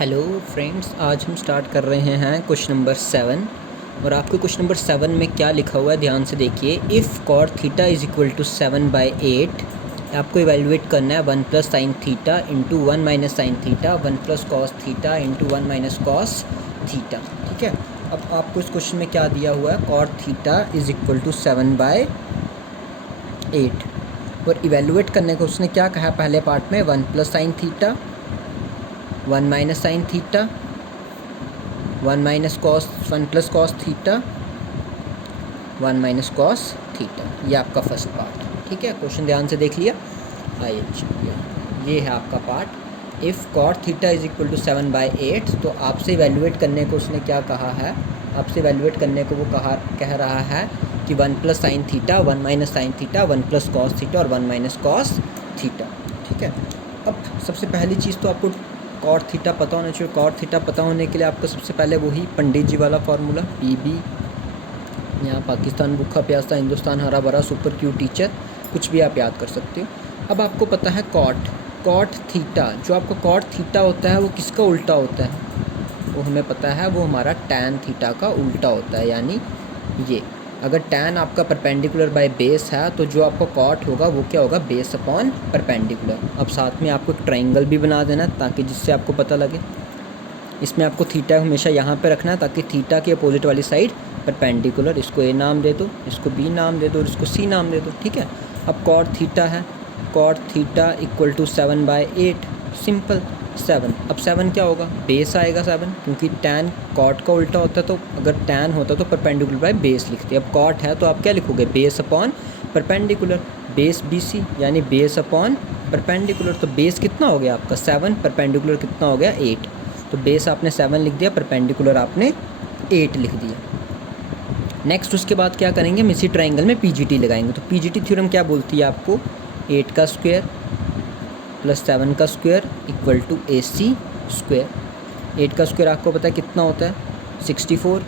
Hello friends, आज हम start कर रहे हैं क्वेश्चन नंबर 7। और आपको क्वेश्चन नंबर 7 में क्या लिखा हुआ है ध्यान से देखिए। If cot theta is equal to 7/8, आपको इवेलुएट करना है 1 plus sine theta into 1 minus sine theta, 1 plus cos theta into 1 minus cos theta. ठीक है, अब आपको इस क्वेश्चन में क्या दिया हुआ है, cot theta is equal to 7/8 और इवेलुएट करने को उसने क्या कहा पहले पार्ट में, 1 plus sine theta, 1 minus sine theta, 1 plus cos theta, 1 minus cos theta. ये आपका फर्स्ट पार्ट। ठीक है, क्वेश्चन ध्यान से देख लिया। आइए ये है आपका part. If cot theta is equal to 7/8, तो आपसे इवेल्युएट करने को उसने क्या कहा है, आपसे इवेल्युएट करने को वो कह रहा है कि 1 plus sine theta, 1 minus sine theta, 1 plus cos theta और 1 माइनस कॉस थीटा। ठीक है, अब सबसे पहली चीज़ तो आपको कॉट थीटा पता होना चाहिए। कॉट थीटा पता होने के लिए आपको सबसे पहले वही पंडित जी वाला फार्मूला, PB, यहाँ पाकिस्तान भूखा प्यासा, हिंदुस्तान हरा भरा, सुपर क्यू टीचर, कुछ भी आप याद कर सकते हो। अब आपको पता है कॉट थीटा, जो आपका कॉट थीटा होता है वो किसका उल्टा होता है, वो हमें पता है, वो हमारा टैन थीटा का उल्टा होता है। यानी ये अगर टैन आपका परपेंडिकुलर बाय बेस है तो जो आपका कॉट होगा वो क्या होगा, बेस अपॉन परपेंडिकुलर। अब साथ में आपको एक ट्रायंगल भी बना देना ताकि जिससे आपको पता लगे। इसमें आपको थीटा हमेशा यहाँ पे रखना है ताकि थीटा की अपोजिट वाली साइड परपेंडिकुलर, इसको A नाम दे दो, इसको B नाम दे दो और इसको C नाम दे दो। ठीक है, अब कॉट थीटा है, cot theta equal to 7/8, simple 7। अब 7 क्या होगा, बेस आएगा 7, क्योंकि टैन कॉट का उल्टा होता है, तो अगर टैन होता तो परपेंडिकुलर बाय बेस लिखते। अब कॉट है तो आप क्या लिखोगे, base upon perpendicular, base BC यानी बेस अपॉन परपेंडिकुलर। तो बेस कितना हो गया आपका 7, परपेंडिकुलर कितना हो गया 8। तो बेस आपने 7 लिख दिया, परपेंडिकुलर आपने 8 लिख दिया। नेक्स्ट उसके बाद क्या करेंगे, हम इसी ट्रायंगल में PGT लगाएंगे। तो PGT थ्योरम क्या बोलती है आपको, 8 का स्क्वायर प्लस 7 का square equal to AC square. 8 का स्क्वायर आपको पता है कितना होता है 64,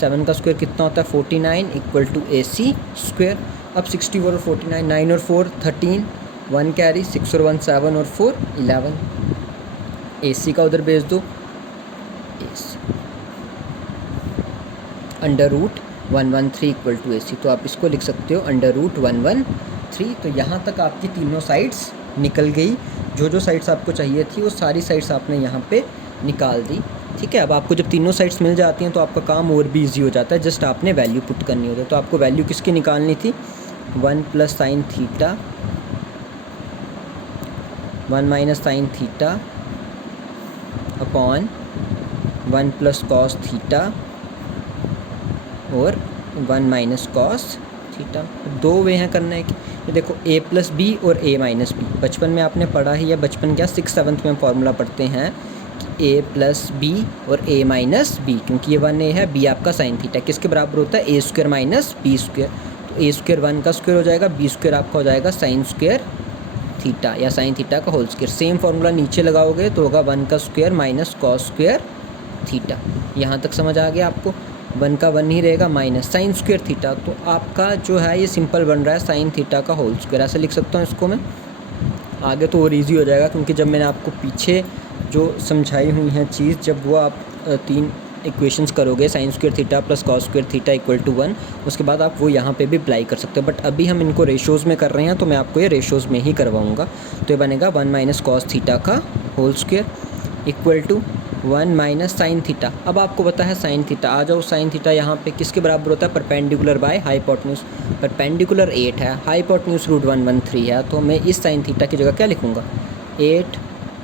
7 का स्क्वायर कितना होता है 49 इक्वल टू AC स्क्वायर। अब 64 और 49, 9 और 4 13, 1 कैरी, 6 और 1 7 और 4 11। AC का उधर भेज दो, under root 113 equal to AC। तो आप इसको लिख सकते हो अंडर रूट 113। तो यहाँ तक आपकी तीनों साइड्स निकल गई, जो साइड्स आपको चाहिए थी वो सारी साइड्स आपने यहाँ पे निकाल दी। ठीक है, अब आपको जब तीनों साइड्स मिल जाती हैं तो आपका काम और भी ईजी हो जाता है, जस्ट आपने वैल्यू पुट करनी होती है। तो आपको वैल्यू किसकी निकालनी थी, 1 plus sine theta, 1 minus sine theta upon 1 plus cos theta और 1 माइनस कॉस थीटा। दो वे हैं करने के, ये देखो A प्लस B और A माइनस B। बचपन में आपने पढ़ा ही है, बचपन क्या 6th-7th में हम फार्मूला पढ़ते हैं कि A प्लस B और A माइनस B, क्योंकि ये 1A है, B आपका साइन थीटा किसके बराबर होता है, A square minus B square. तो A स्क्वायर 1 का स्क्वायर हो जाएगा, B स्क्वायर आपका हो जाएगा साइन स्क्वायर थीटा या साइन थीटा का होल स्क्वायर। सेम फार्मूला नीचे लगाओगे तो होगा 1 का square minus cos square theta. यहाँ तक समझ आ गया आपको, 1 का 1 ही रहेगा माइनस साइन स्क्वायर थीटा। तो आपका जो है ये सिंपल बन रहा है साइन थीटा का होल स्क्वायर, ऐसे लिख सकता हूँ इसको मैं। आगे तो और ईजी हो जाएगा, क्योंकि जब मैंने आपको पीछे जो समझाई हुई हैं चीज़, जब वो आप 3 इक्वेशंस करोगे, sine square theta plus cos square theta equal to 1, उसके बाद आप वो यहाँ पे भी अप्लाई कर सकते हो। बट अभी हम इनको रेशोज़ में कर रहे हैं तो मैं आपको ये रेशोज़ में ही करवाऊँगा। तो ये बनेगा 1 माइनस कॉस थीटा का whole square equal to 1 minus sine theta. अब आपको पता है साइन थीटा, आ जाओ साइन थीटा यहाँ पे किसके बराबर होता है, परपेंडिकुलर बाय हाइपोटेन्यूज। परपेंडिकुलर 8 है, हाइपोटेन्यूज रूट 113 है, तो मैं इस साइन थीटा की जगह क्या लिखूँगा, 8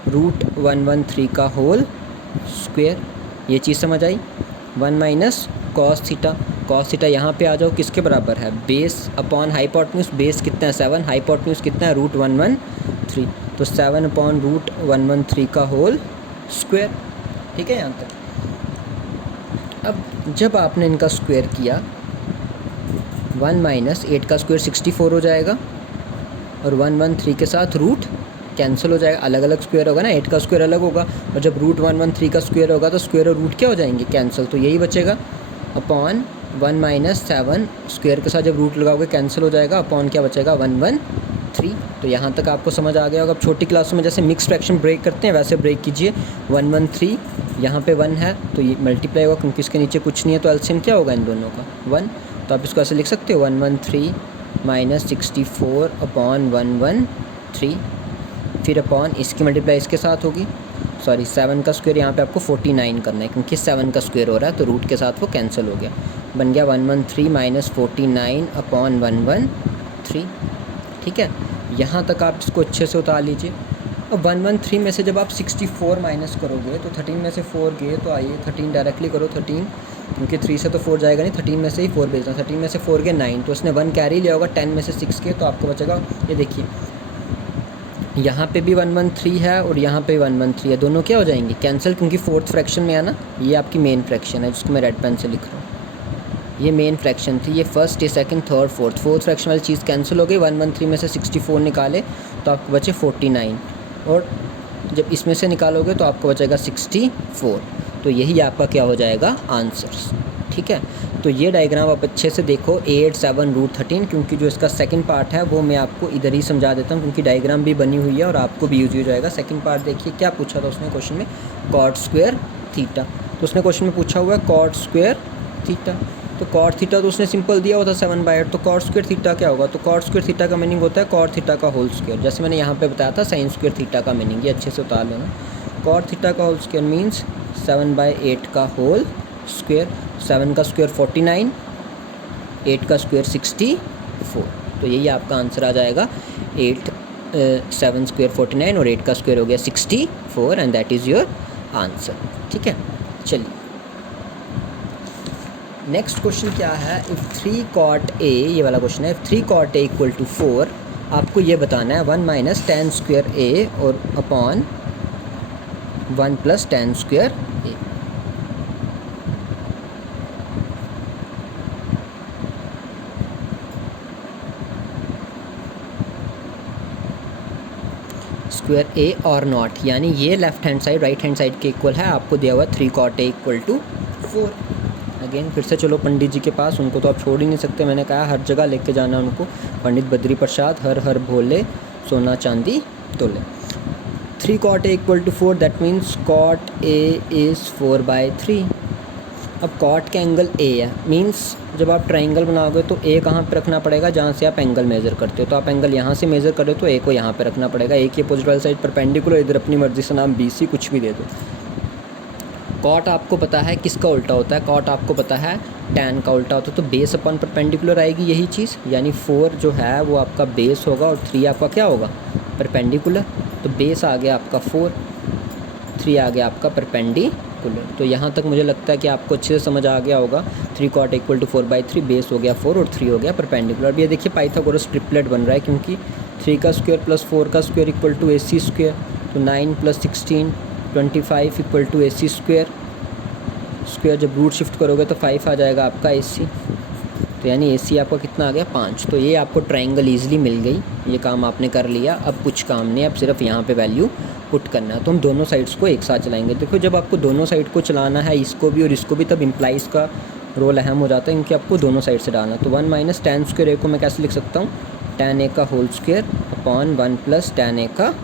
रूट 113 का होल स्क्वायर। ये चीज़ समझ आई। 1 minus cos theta, cos theta यहाँ पे आ जाओ किसके बराबर है, बेस अपॉन हाइपोटेन्यूज। बेस कितना है 7, हाइपोटेन्यूज कितना है रूट 113, तो 7 अपॉन रूट 113 का होल स्क्वायर। ठीक है यहाँ तक। अब जब आपने इनका स्क्वायर किया, 1 माइनस 8 का स्क्वायर 64 हो जाएगा और 113 के साथ रूट कैंसिल हो जाएगा, अलग अलग स्क्वायर होगा ना, 8 का स्क्वायर अलग होगा और जब रूट 113 का स्क्वायर होगा तो स्क्वायर और रूट क्या हो जाएंगे, कैंसिल। तो यही बचेगा अपॉन 1 माइनस 7 स्क्वायर के साथ जब रूट लगाओगे कैंसिल हो जाएगा, अपॉन क्या बचेगा 113। 3। तो यहाँ तक आपको समझ आ गया होगा। अब छोटी क्लासों में जैसे मिक्स फ्रैक्शन ब्रेक करते हैं वैसे ब्रेक कीजिए। 1 1 3 यहाँ पे 1 है तो ये मल्टीप्लाई होगा क्योंकि इसके नीचे कुछ नहीं है, तो एलसीएम क्या होगा इन दोनों का 1। तो आप इसको ऐसे लिख सकते हो 1 1 3 माइनस 64 अपॉन 1 1 3, फिर अपॉन इसकी मल्टीप्लाई इसके साथ होगी, सॉरी 7 का स्क्वायर यहाँ पे आपको 49 करना है क्योंकि 7 का स्क्वायर हो रहा है तो रूट के साथ वो कैंसिल हो गया, बन गया 1 1 3 माइनस 49 अपॉन 1 1 3। ठीक है, यहाँ तक आप इसको अच्छे से उतार लीजिए। अब 1 1 3 में से जब आप 64 माइनस करोगे तो 13 में से 4 गए तो आइए 13 डायरेक्टली करो 13, क्योंकि 3 से तो 4 जाएगा नहीं, 13 में से ही 4 भेजना। 13 में से 4 गए 9, तो उसने 1 कैरी लिया होगा। 10 में से 6 के तो आपको बचेगा, ये देखिए यहाँ पे भी 1 1 3 है और यहाँ पे 1 1 3 है, दोनों क्या हो जाएंगे कैंसिल, क्योंकि फोर्थ फ्रैक्शन में आना। ये आपकी मेन फ्रैक्शन है जिसको मैं रेड पेन से लिख रहा हूँ। ये मेन फ्रैक्शन थी, ये फर्स्ट, ये सेकंड, थर्ड, फोर्थ फ्रैक्शन वाली चीज़ कैंसिल हो गई। 1 1 3 में से 64 निकाले तो आपको बचे 49, और जब इसमें से निकालोगे तो आपको बचेगा 64। तो यही आपका क्या हो जाएगा आंसर। ठीक है, तो ये डायग्राम आप अच्छे से देखो 8 7 रूट 13, क्योंकि जो इसका सेकंड पार्ट है वो मैं आपको इधर ही समझा देता हूँ क्योंकि डायग्राम भी बनी हुई है और आपको भी यूज हो जाएगा। सेकंड पार्ट देखिए क्या पूछा था उसने क्वेश्चन में, कॉट स्क्वायर थीटा। तो उसने क्वेश्चन में पूछा हुआ है कॉट स्क्वायर थीटा, तो कॉट थीटा तो उसने सिंपल दिया हुआ था 7/8, तो कॉट स्क्वायर थीटा क्या होगा, तो कॉट स्क्वायर थीटा का मीनिंग होता है कॉट थीटा का होल स्क्वायर। जैसे मैंने यहाँ पे बताया था साइन स्क्वायर थीटा का मीनिंग, ये अच्छे से उतार लेना। कॉट थीटा का होल स्क्वायर मीन्स 7/8 का होल स्क्वायर। 7 का स्क्वायर 49, 8 का स्क्वायर 64, तो यही आपका आंसर आ जाएगा। 7 स्क्वायर 49 और 8 का स्क्वायर हो गया 64 and that is your answer. ठीक है, चलिए नेक्स्ट क्वेश्चन क्या है, इफ़ 3 cot a, ये वाला क्वेश्चन है, if 3 cot a equal to 4, आपको ये बताना है 1 माइनस tan स्क्वायर a और upon 1 plus tan square a। Square A और नॉट, यानी ये left hand side right hand side के इक्वल है। आपको दिया हुआ 3 cot a equal to 4। Again फिर से चलो पंडित जी के पास, उनको तो आप छोड़ ही नहीं सकते, मैंने कहा हर जगह लेके जाना उनको। पंडित बद्री प्रसाद, हर हर भोले, सोना चांदी तोले। 3 cot a equal to 4, that means cot a is 4/3। अब cot का एंगल a है, मीन्स जब आप ट्राइंगल बनाओगे तो a कहाँ पे रखना पड़ेगा, जहाँ से आप एंगल मेज़र करते हो। तो आप एंगल यहाँ से मेज़र कर रहे हो तो a को यहाँ पे रखना पड़ेगा। a की अपोजिट वाली साइड परपेंडिकुलर, इधर अपनी मर्जी से नाम BC कुछ भी दे दो। कॉट आपको पता है किसका उल्टा होता है, कॉट आपको पता है टैन का उल्टा होता है, तो बेस अपन परपेंडिकुलर आएगी यही चीज़, यानी 4 जो है वो आपका बेस होगा और 3 आपका क्या होगा परपेंडिकुलर। तो बेस आ गया आपका 4, 3 आ गया आपका परपेंडिकुलर। तो यहाँ तक मुझे लगता है कि आपको अच्छे से समझ आ गया होगा। 3 cot इक्वल टू 4/3, बेस हो गया 4 और 3 हो गया परपेंडिकुलर। अब ये देखिए पाइथागोरस ट्रिपलेट बन रहा है, क्योंकि 3 का स्क्वायर प्लस 4 का square equal to AC square, तो 9 plus 16 25 equal to AC square. जब रूट शिफ्ट करोगे तो 5 आ जाएगा आपका AC, तो यानी AC आपका कितना आ गया 5। तो ये आपको ट्राइंगल ईजिली मिल गई, ये काम आपने कर लिया। अब कुछ काम नहीं, अब सिर्फ यहाँ पे वैल्यू पुट करना है। तो हम दोनों साइड्स को एक साथ चलाएंगे। देखो जब आपको दोनों साइड को चलाना है, इसको भी और इसको भी, तब इम्प्लाइज़ का रोल अहम हो जाता है, क्योंकि आपको दोनों साइड से डालना। तो 1 माइनस tan स्क्वायर a को मैं कैसे लिख सकता हूँ, tan a का whole square upon 1 plus tan a का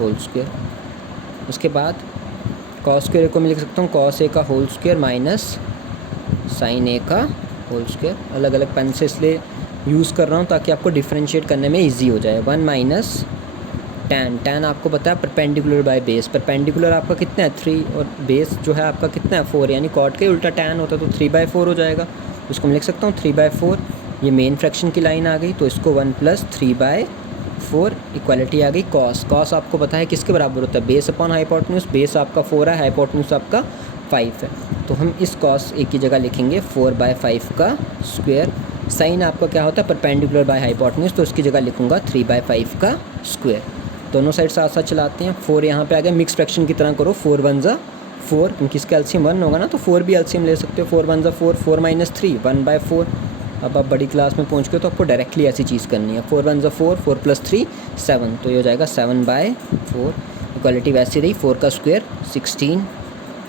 होल स्क्वायर। उसके बाद cos स्क्वायर a को मैं लिख सकता हूँ cos a का whole square minus sin a का होल स्क्वायर। अलग अलग पेन से इसलिए यूज़ कर रहा हूँ ताकि आपको डिफ्रेंशिएट करने में इजी हो जाए। 1 माइनस tan आपको पता है परपेंडिकुलर बाय बेस, परपेंडिकुलर आपका कितना है 3 और बेस जो है आपका कितना है 4, यानी कॉट के उल्टा tan होता तो 3/4 हो जाएगा। उसको मैं लिख सकता हूँ 3/4। ये मेन फ्रैक्शन की लाइन आ गई, तो इसको 1 प्लस 3/4 इक्वालिटी आ गई। कॉस आपको पता है किसके बराबर होता है, बेस अपॉन हाइपोटेन्यूज। बेस आपका 4 है, हाइपोटेन्यूज आपका 5 है, तो हम इस cos a की जगह लिखेंगे 4/5 का स्क्वायर। साइन आपका क्या होता है परपेंडिकुलर बाय हाइपोटेन्यूज, तो उसकी जगह लिखूंगा 3/5 का स्क्वायर। दोनों साइड साथ साथ चलाते हैं। 4 यहाँ पे आ गया, मिक्स फ्रैक्शन की तरह करो, 4 1 ज़ा 4, क्योंकि इसका एलसीएम 1 होगा ना, तो 4 भी एलसीएम ले सकते हो। 4 1 ज़ा 4, 4 माइनस 3 1/4। अब आप बड़ी क्लास में पहुँच गए तो आपको डायरेक्टली ऐसी चीज़ करनी है। 4 1 ज़ा 4, 4 प्लस 3 7, तो ये हो जाएगा 7/4। इक्वालिटी वैसी रही, 4 का स्क्वायर 16,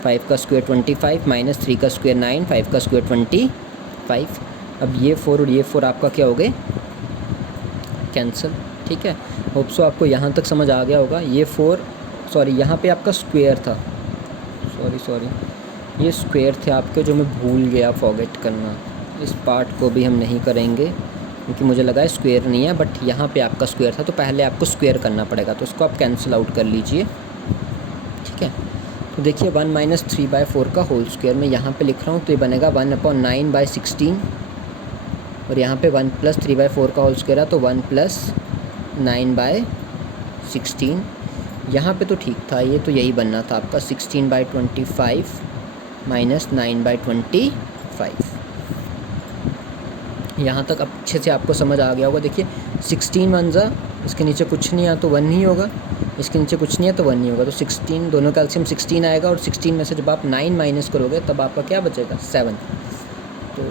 5 का स्क्वायर 25, माइनस 3 का स्क्वायर 9, 5 का स्क्वायर 25। अब ये 4 और ये 4 आपका क्या हो गए कैंसिल, ठीक है। होप सो आपको यहाँ तक समझ आ गया होगा। ये 4 सॉरी यहाँ पे आपका स्क्वायर था, सॉरी ये स्क्वायर थे आपके, जो मैं भूल गया फॉरगेट करना। इस पार्ट को भी हम नहीं करेंगे क्योंकि मुझे लगा स्क्वायर नहीं है, बट यहाँ पे आपका स्क्वायर था तो पहले आपको स्क्वायर करना पड़ेगा, तो उसको आप कैंसिल आउट कर लीजिए, ठीक है। तो देखिए 1 - 3/4 का होल स्क्वायर मैं यहाँ पे लिख रहा हूँ, तो ये बनेगा 1/9/16, और यहाँ पे 1 + 3/4 का होल स्क्वायर है तो 1 + 9/16। यहाँ पे तो ठीक था, ये तो यही बनना था आपका 16/25 - 9/25। यहाँ तक अच्छे से आपको समझ आ गया होगा। देखिए 16 1 ज़ा, इसके नीचे कुछ नहीं है तो 1 ही होगा, इसके नीचे कुछ नहीं है तो 1 नहीं होगा, तो 16 दोनों का एलसीएम 16 आएगा, और 16 में से जब आप 9 माइनस करोगे तब आपका क्या बचेगा 7। तो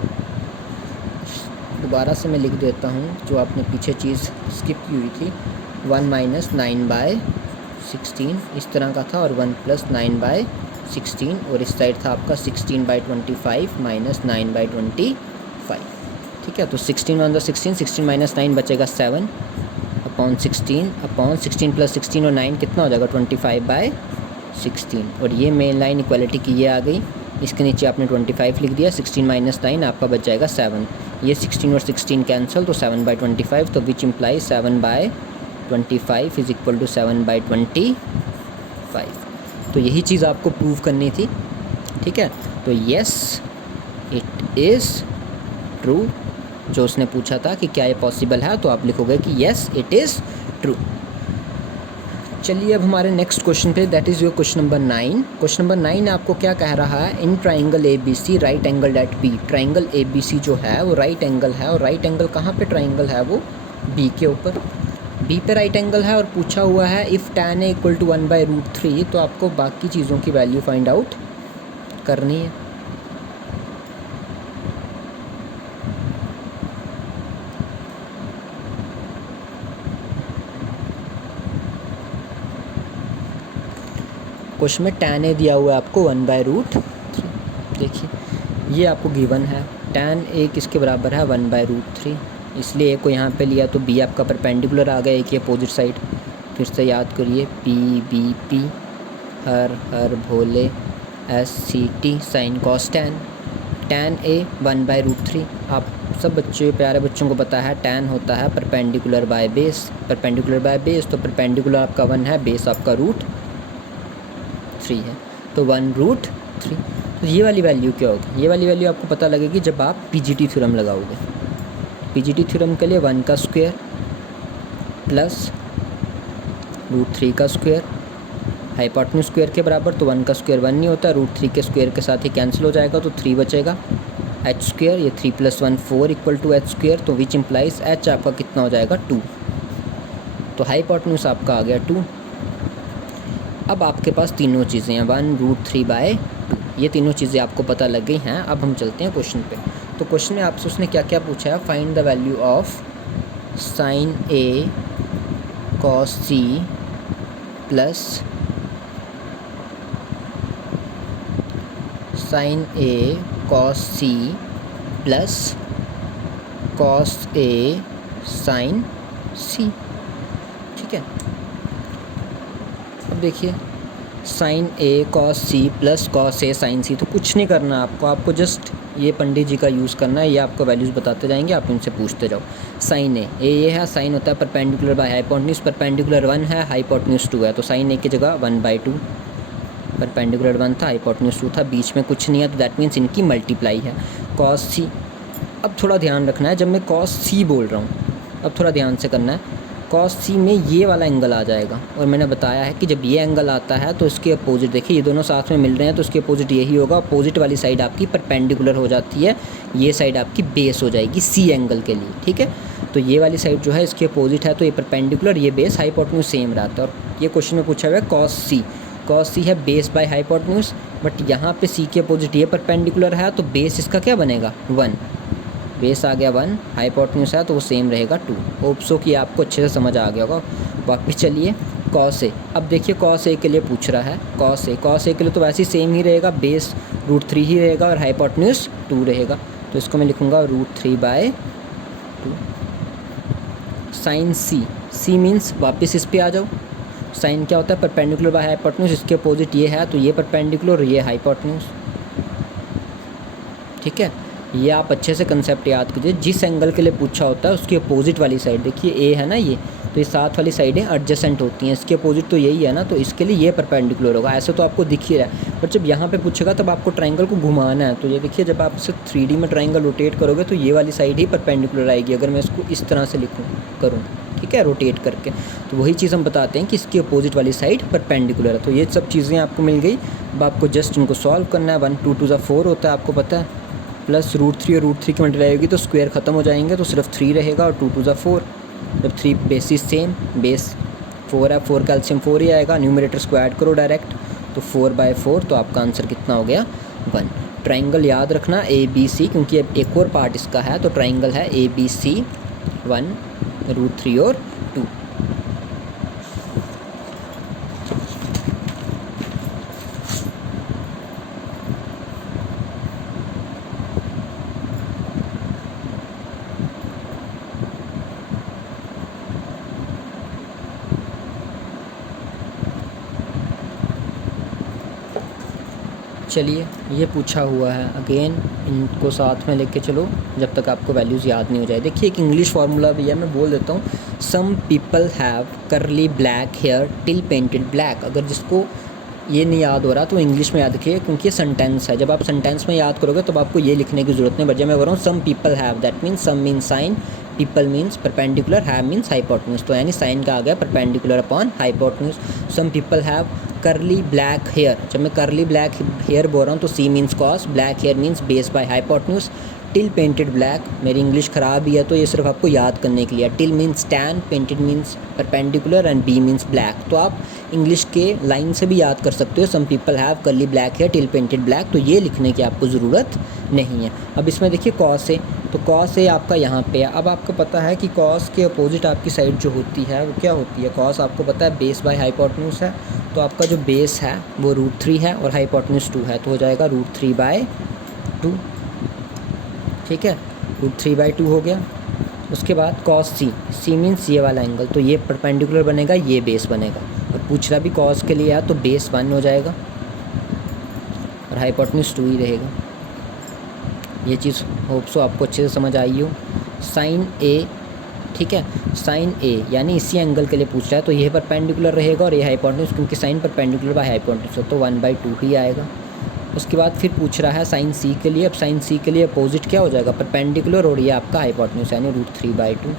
दोबारा से मैं लिख देता हूँ जो आपने पीछे चीज़ स्किप की हुई थी। 1 - 9/16 इस तरह का था, और 1 + 9/16, और इस साइड था आपका 16/25 - 9/25, ठीक है। तो 16 1 16, 16 - 9 बचेगा 7 अपॉन 16 + 16 और 9 कितना हो जाएगा 25/16, और ये मेन लाइन इक्वालिटी की ये आ गई। इसके नीचे आपने 25 लिख दिया, 16 - 9 आपका बच जाएगा 7। ये 16 और 16 कैंसिल, तो 7/25, तो विच इम्प्लाई 7/25 इज इक्वल टू 7/25। तो यही चीज़ आपको प्रूव करनी थी, ठीक है। तो येस इट इज़ ट्रू, जो उसने पूछा था कि क्या ये पॉसिबल है, तो आप लिखोगे कि येस इट इज़ ट्रू। चलिए अब हमारे नेक्स्ट क्वेश्चन पे, that is your question number 9। Question number 9 आपको क्या कह रहा है, in triangle ABC right angle at B। Triangle ABC जो है वो राइट एंगल है, और राइट एंगल कहाँ पे ट्राइंगल है, वो B के ऊपर, B पे राइट एंगल है, और पूछा हुआ है इफ़ tan A = 1/√3, तो आपको बाकी चीज़ों की वैल्यू फाइंड आउट करनी है। क्वेश्चन में tan A दिया हुआ है आपको 1/√3। देखिए ये आपको गिवन है, tan A किसके बराबर है 1/√3, इसलिए A को यहाँ पे लिया तो B आपका परपेंडिकुलर आ गया, A की अपोजिट साइड। फिर से याद करिए PBP, her Bhole SCT sine cos tan A 1/√3। आप सब बच्चे प्यारे बच्चों को पता है tan होता है परपेंडिकुलर बाय बेस, तो परपेंडिकुलर आपका 1 है, बेस आपका √3 है, तो 1√3। तो ये वाली वैल्यू क्या होगी, ये वाली वैल्यू आपको पता लगेगी जब आप PGT थ्योरम लगाओगे। PGT थ्योरम के लिए 1 का स्क्वायर प्लस √3 का स्क्वायर हाइपोटेन्यूज स्क्वायर के बराबर, तो 1 का स्क्वायर 1 नहीं होता, √3 के स्क्वायर के साथ ही कैंसिल हो जाएगा, तो 3 बचेगा। h², ये 3 + 1 4 = h², तो विच इम्प्लाइज h आपका कितना हो जाएगा 2, तो हाइपोटेन्यूज आपका आ गया 2। अब आपके पास तीनों चीज़ें हैं 1√3/2, ये तीनों चीज़ें आपको पता लग गई हैं। अब हम चलते हैं क्वेश्चन पे। तो क्वेश्चन में आपसे उसने क्या क्या पूछा है, find the value of sin A cos C plus sin A cos C plus cos A sin C, ठीक है। अब देखिए sin A cos C plus cos A sin C, तो कुछ नहीं करना आपको जस्ट ये पंडित जी का यूज़ करना है, ये आपको वैल्यूज़ बताते जाएंगे, आप इनसे पूछते जाओ। sin A ये है, साइन होता है परपेंडिकुलर बाय हाइपोटेन्यूज, परपेंडिकुलर 1 है, हाइपोटेन्यूज 2 है, तो sin A की जगह 1/2, परपेंडिकुलर 1 था, हाइपोटेन्यूज 2 था, बीच में कुछ नहीं है, तो दैट मीन्स इनकी मल्टीप्लाई है। cos C, अब थोड़ा ध्यान रखना है, जब मैं cos C बोल रहा हूँ अब थोड़ा ध्यान से करना है। cos C में ये वाला एंगल आ जाएगा, और मैंने बताया है कि जब ये एंगल आता है तो इसके अपोजिट, देखिए ये दोनों साथ में मिल रहे हैं तो इसके अपोजिट यही होगा, अपोजिट वाली साइड आपकी परपेंडिकुलर हो जाती है, ये साइड आपकी बेस हो जाएगी C एंगल के लिए, ठीक है। तो ये वाली साइड जो है इसके अपोजिट है, तो ये परपेंडिकुलर, ये बेस, हाइपोटेन्यूज सेम रहता है। और ये क्वेश्चन में पूछा हुआ है cos C है बेस बाय हाइपोटेन्यूज, बट यहाँ पे C के अपोजिट ये परपेंडिकुलर है, तो बेस इसका क्या बनेगा 1, बेस आ गया 1, हाइपोटेन्यूज है तो वो सेम रहेगा 2। होप सो कि आपको अच्छे से समझ आ गया होगा। वापस चलिए cos A, अब देखिए cos A के लिए पूछ रहा है, cos A के लिए तो वैसे ही सेम ही रहेगा, बेस √3 ही रहेगा और हाइपोटेन्यूज 2 रहेगा, तो इसको मैं लिखूँगा √3/2। sin सी मीन्स वापस इस पे आ जाओ। साइन क्या होता है? परपेंडिकुलर बाय हाइपोटेन्यूज, इसके अपोजिट ये है तो ये परपेंडिकुलर और ये हाइपोटेन्यूज। ठीक है, ये आप अच्छे से कंसेप्ट याद कीजिए। जिस एंगल के लिए पूछा होता है उसकी अपोजिट वाली साइड, देखिए ए है ना ये, तो ये साथ वाली साइडें एडजेसेंट होती हैं, इसके अपोजिट तो यही है ना, तो इसके लिए ये परपेंडिकुलर होगा। ऐसे तो आपको दिख ही रहा है, पर जब यहाँ पे पूछेगा तब आपको ट्रायंगल को घुमाना है। तो ये देखिए, जब आप इसे 3D में ट्रायंगल रोटेट करोगे तो ये वाली साइड ही परपेंडिकुलर आएगी, अगर मैं इसको इस तरह से लिखूँ करूँ, ठीक है, रोटेट करके। तो वही चीज़ हम बताते हैं कि इसकी अपोजिट वाली साइड परपेंडिकुलर है। तो ये सब चीज़ें आपको मिल गई। अब आपको जस्ट इनको सॉल्व करना है। 1 2 2 4 होता है, आपको पता है, प्लस √3 और √3 की मल्टीप्लाई होगी तो स्क्वायर ख़त्म हो जाएंगे, तो सिर्फ 3 रहेगा और 2 2 4। जब 3 बेसिस सेम, बेस 4 है, 4 का एलसीएम 4 ही आएगा। न्यूमरेटर स्क्वायर करो डायरेक्ट, तो 4/4, तो आपका आंसर कितना हो गया? 1। ट्राइंगल याद रखना ABC, क्योंकि अब एक और पार्ट इसका है, तो ट्राइंगल है ABC 1 √3 और 2। चलिए, ये पूछा हुआ है अगेन, इनको साथ में लेके चलो जब तक आपको वैल्यूज़ याद नहीं हो जाए। देखिए, एक इंग्लिश फार्मूला भी है, मैं बोल देता हूँ। Some people have curly black hair till painted black. अगर जिसको ये नहीं याद हो रहा तो इंग्लिश में याद रखिए, क्योंकि ये सेंटेंस है। जब आप सेंटेंस में याद करोगे तब आपको ये लिखने की ज़रूरत नहीं। बट जब मैं बोल रहा हूँ some people have, that means some means sine, people means perpendicular, have means hypotenuse, तो यानी साइन का आ गया perpendicular upon hypotenuse. Some people have curly black hair, जब मैं करली ब्लैक हेयर बोल रहा हूँ तो C means cos, black hair means base by hypotenuse. Till painted black, मेरी इंग्लिश ख़राब ही है तो ये सिर्फ आपको याद करने के लिए। Till means tan, painted means perpendicular and B means black. तो आप इंग्लिश के लाइन से भी याद कर सकते हो, सम people have curly black hair till painted black, तो ये लिखने की आपको ज़रूरत नहीं है। अब इसमें देखिए कॉस है, तो कॉस है आपका यहाँ पे है। अब आपको पता है कि कॉस के अपोजिट आपकी साइड जो होती है वो क्या होती है? कॉस आपको पता है बेस बाय हाइपोटेन्यूज है, तो आपका जो बेस है वो √3 है और हाइपोटेन्यूज 2 है, तो हो जाएगा √3/2। ठीक है, √3/2 हो गया। उसके बाद कॉस सी मीन्स ये वाला एंगल, तो ये परपेंडिकुलर बनेगा, ये बेस बनेगा। और पूछ रहा भी कॉस के लिए है तो बेस 1 हो जाएगा और हाइपोटेन्यूज 2 ही रहेगा। ये चीज़ होप सो आपको अच्छे से समझ आई हो। साइन ए, ठीक है, साइन ए यानी इसी एंगल के लिए पूछ रहा है, तो ये परपेंडिकुलर रहेगा और ये हाइपोटेन्यूज, क्योंकि साइन परपेंडिकुलर बाय हाइपोटेन्यूज है तो 1/2 ही आएगा। उसके बाद फिर पूछ रहा है साइन सी के लिए। अब साइन सी के लिए अपोजिट क्या हो जाएगा? परपेंडिकुलर, और ये आपका हाइपोटेन्यूज यानी √3/2।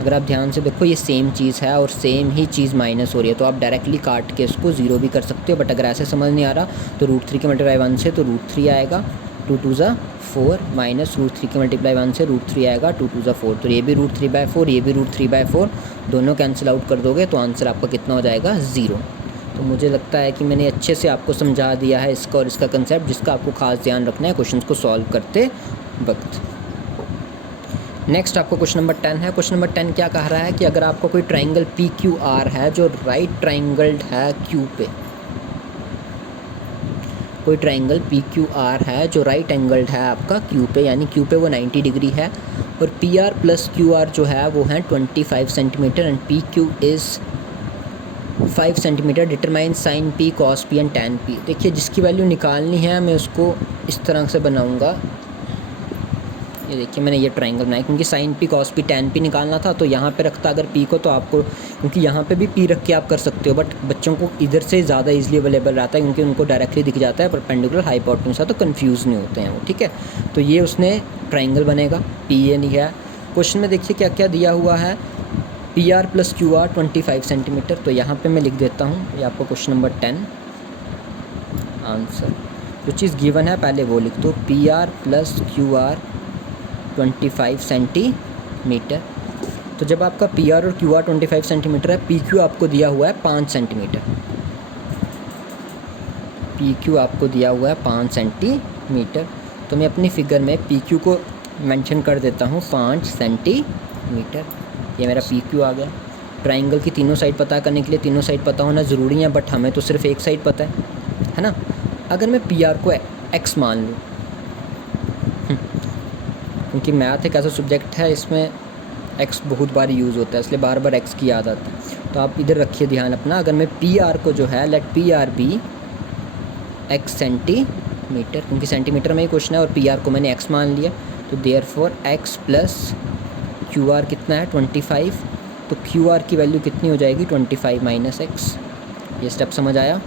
अगर आप ध्यान से देखो ये सेम चीज़ है और सेम ही चीज़ माइनस हो रही है, तो आप डायरेक्टली काट के इसको 0 भी कर सकते हो। बट अगर ऐसे समझ नहीं आ रहा तो √3 के मल्टीप्लाई 1 से तो √3 आएगा, 2 2 4 माइनस √3 के मल्टीप्लाई 1 से √3 आएगा, 2 2 4। तो ये भी √3/4, ये भी √3/4, दोनों कैंसिल आउट कर दोगे तो आंसर आपका कितना हो जाएगा? 0। तो मुझे लगता है कि मैंने अच्छे से आपको समझा दिया है इसका और इसका कंसेप्ट, जिसका आपको खास ध्यान रखना है क्वेश्चंस को सॉल्व करते वक्त। नेक्स्ट आपको क्वेश्चन नंबर 10 है। क्वेश्चन नंबर 10 क्या कह रहा है कि अगर आपको कोई ट्राइंगल PQR है जो राइट ट्राइंगल्ड है Q पे, कोई ट्राइंगल PQR है जो राइट एंगल्ड है आपका Q पे, यानी Q पे वो 90 डिग्री है, और PR + QR जो है वो है 25 centimetre and PQ is 5 centimetre. Determine sine P, cos P and tan P। देखिए, जिसकी वैल्यू निकालनी है मैं उसको इस तरह से बनाऊंगा। ये देखिए, मैंने ये ट्रायंगल बनाया क्योंकि sign P, cos P, tan P निकालना था, तो यहाँ पे रखता अगर P को, तो आपको, क्योंकि यहाँ पे भी P रख के आप कर सकते हो, बट बच्चों को इधर से ज़्यादा इजीली अवेलेबल रहता है क्योंकि उनको डायरेक्टली दिख जाता है परपेंडिकुलर हाइपोटेन्यूज है, तो कंफ्यूज नहीं होते हैं वो। ठीक है, तो ये उसने ट्राइंगल बनेगा, P ये नहीं है। क्वेश्चन में देखिए क्या क्या दिया हुआ है, PR + QR 25 सेंटीमीटर, तो यहाँ पे मैं लिख देता हूँ, ये आपको क्वेश्चन नंबर 10 आंसर। जो चीज़ गिवन है पहले वो लिख दो, PR + QR 25 सेंटीमीटर। तो जब आपका PR और QR 25 सेंटीमीटर है, PQ आपको दिया हुआ है 5 सेंटीमीटर, PQ आपको दिया हुआ है 5 सेंटीमीटर। तो मैं अपनी फिगर में PQ को मेंशन कर देता हूँ 5 सेंटीमीटर। ये मेरा PQ आ गया। ट्राइंगल की तीनों साइड पता करने के लिए तीनों साइड पता होना ज़रूरी है, बट हमें तो सिर्फ एक साइड पता है ना। अगर मैं PR को X मान लूँ, क्योंकि मैथ एक ऐसा सब्जेक्ट है इसमें एक्स बहुत बार यूज़ होता है, इसलिए बार बार एक्स की याद आती है। तो आप इधर रखिए ध्यान अपना, अगर मैं पी आर को जो है, let P R be x centimetre, क्योंकि सेंटीमीटर में ही क्वेश्चन है और पी आर को मैंने एक्स मान लिया, तो therefore x plus Q R कितना है 25, तो क्यू आर की वैल्यू कितनी हो जाएगी 25 माइनस एक्स। ये स्टेप समझ आया?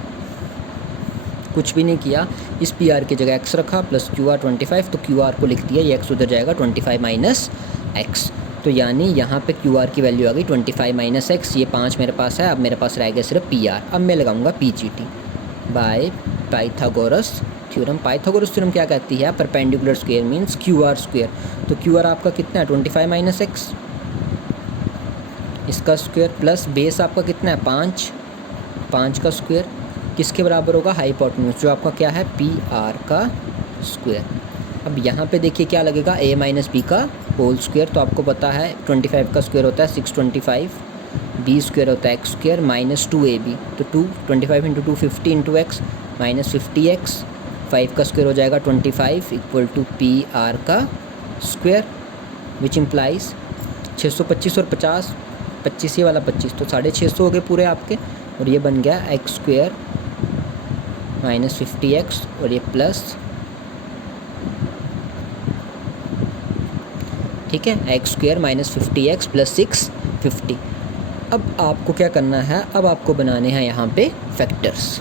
कुछ भी नहीं किया, इस पी आर की जगह एक्स रखा प्लस क्यू आर 25, तो क्यू आर को लिख दिया, ये एक्स उधर जाएगा 25 माइनस एक्स। तो यानी यहाँ पे क्यू आर की वैल्यू आ गई 25 माइनस एक्स, ये 5 मेरे पास है, अब मेरे पास रह गया सिर्फ पी आर। अब मैं लगाऊंगा P G T by Pythagoras theorem. Pythagoras theorem क्या कहती है? Perpendicular square means Q R square. तो क्यू आर आपका कितना है 25 माइनस एक्स, इसका स्क्वायर प्लस बेस आपका कितना है 5 का स्क्वायर, किसके बराबर होगा? हाइपोटेन्यूज, जो आपका क्या है पी आर का स्क्वायर। अब यहाँ पे देखिए क्या लगेगा, a माइनस बी का होल स्क्वायर। तो आपको पता है 25 का स्क्वायर होता है 625, बी स्क्वायर होता है एक्स स्क्वायर माइनस 2ab, तो 25 into 2 50 into x minus 50x, 5 का स्क्वायर हो जाएगा 25 इक्वल टू पी आर का स्क्वायर, विच इम्प्लाइज 625 और 50, 25 ये वाला 25, तो 650 हो गए पूरे आपके, और ये बन गया एक्स स्क्वायर माइनस 50x और ये प्लस, ठीक है, x square minus 50x plus 650। अब आपको क्या करना है, अब आपको बनाने हैं यहाँ पे फैक्टर्स।